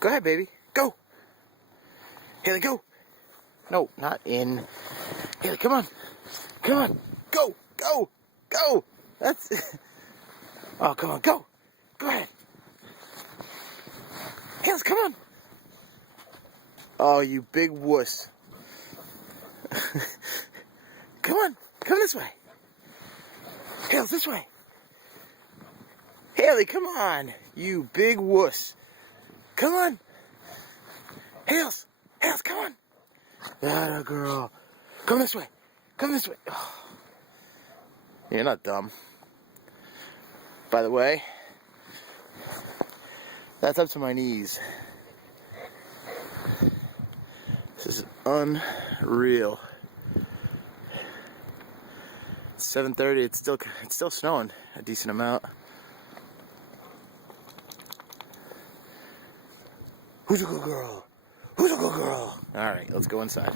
Go ahead, baby. Go. Haley, go. No, not in. Haley, come on. Come on. Go. Go. Go. That's... Oh, come on. Go. Go ahead. Haley, come on. Oh, you big wuss. Come on. Come this way. Haley, this way. Haley, come on. You big wuss. Come on. Hales, come on. That a girl. Come this way. Come this way. Oh. You're not dumb. By the way, that's up to my knees. This is unreal. It's 7:30. It's still snowing a decent amount. Who's a good girl? Who's a good girl? All right, let's go inside.